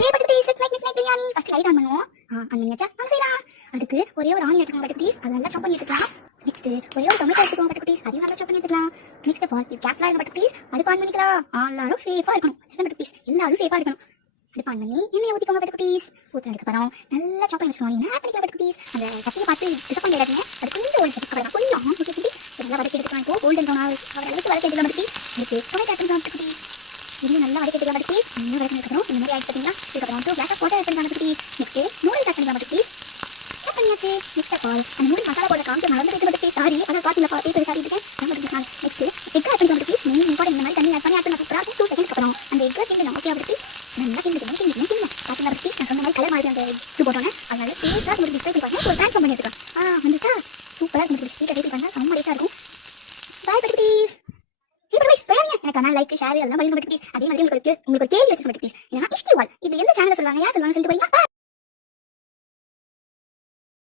பட்டர்பீஸ் let's make midnight biryani. First light on பண்ணுவோம். On பண்ணியாச்சா? வாங்க செய்யலாம். அதுக்கு ஒரே ஒரு ஆனியன் எடுத்துக்கலாம் பட்டர்பீஸ், அதை நல்லா சாப் பண்ணி எடுத்துக்கலாம். நெக்ஸ்ட் ஒரே ஒரு டொமேட்டோ எடுத்துக்கலாம் பட்டர்பீஸ், அதையும் நல்லா சாப் பண்ணி எடுத்துக்கலாம். நெக்ஸ்ட் இது கேஸ்ல இருக்க பட்டர்பீஸ் அடுப்பு ஆன் பண்ணிக்கலாம். எல்லாரும் சேஃபா இருக்கணும். பட்டர்பீஸ் எல்லாரும் சேஃபா இருக்கணும். அடுப்பு ஆன் பண்ணி எண்ணெய் ஊற்றிக்கோங்க பட்டர்பீஸ். ஊற்றினதுக்கு அப்புறம் நல்லா சாப் பண்ணி வச்சுக்கணும். ஆட் பண்ணிக்கலாம் பட்டர்பீஸ். அந்த சட்டியை பார்த்து டிசப்பாயிண்ட் ஆகிடாதீங்க. அது கொஞ்சம் ஒரு செகண்ட் அப்புறம் கொஞ்சம் நல்லா வதக்கி எடுத்துக்கலாம். இப்போ கோல்டன் ப்ரௌன் அளவுக்கு வதக்கி எடுத்துக்கலாம் பட்டர்பீஸ். இதுக்கு டொமேட்டோ ஆட் பண்ணிக்கலாம் பட்டர்பீஸ். இதையும் நல்லா வதக்கி எடுத்துக்கலாம் பட்டர்பீஸ். இன்னும் வதக்கினதுக்கப்புறம் இந்த மாதிரி ஆட் பண்ணிக்கலாம். இதுக்கப்புறம் 2 கிளாஸ் ஆஃப் வாட்டர் ஆட் பண்ணிக்கலாம் பட்டர்பீஸ். நெக்ஸ்ட் நூடுல்ஸ் ஆட் பண்ணிக்கலாம் பட்டர்பீஸ். ஆட் பண்ணியாச்சு. நெக்ஸ்ட் ஆஃப் ஆல் அந்த நூடுல்ஸ் மசாலா போட காமிக்க மறந்து போயிட்டு பட்டர்பீஸ். சாரி, அதான் பாத்தீங்களா பேப்பர் சாரி இருக்கேன். நெக்ஸ்ட் எக் ஆட் பண்ணிக்கலாம் பட்டர்பீஸ். நீங்கள் கூட இந்த மாதிரி தண்ணி ஆட் பண்ணி ஆட் பண்ண சூப்பராக 2 செகண்ட் அப்புறம் அந்த எக் கிண்டலாம். ஓகே பட்டர்பீஸ். நல்லா கிண்டுக்கணும். பாத்தீங்களா பட்டர்பீஸ், நான் சொன்ன மாதிரி கலர் மாதிரி அந்த இது போட்டோன்னே அதனால டேஸ்ட்டாக உங்களுக்கு டிஸ்பிளே பண்ணி பாருங்க. ஒரு ட்ரான்ஸ்ஃபார்ம் பண்ணி எடுத்துக்கலாம். வந்துச்சா? சூப்பராக உங்களுக்கு ஸ்வீட்டை டைப் பண்ணால் செம்ம டேஸ்ட்டாக இருக்கும். பாய் பட்டர்பீஸ். எனக்கு லைக் ஷேர் எல்லாம் பண்ணுங்க பட்டர்பீஸ். அதே மாதிரி உங்களுக்கு ஒரு கேள்வி வச்சுக்க பட்டர்பீஸ். என்னன்னா இஷ்டி வால் இது எந்த சேனல் சொல்லுவாங்க, யார் சொல்லுவாங்க சொல்லிட்டு போறீங்களா?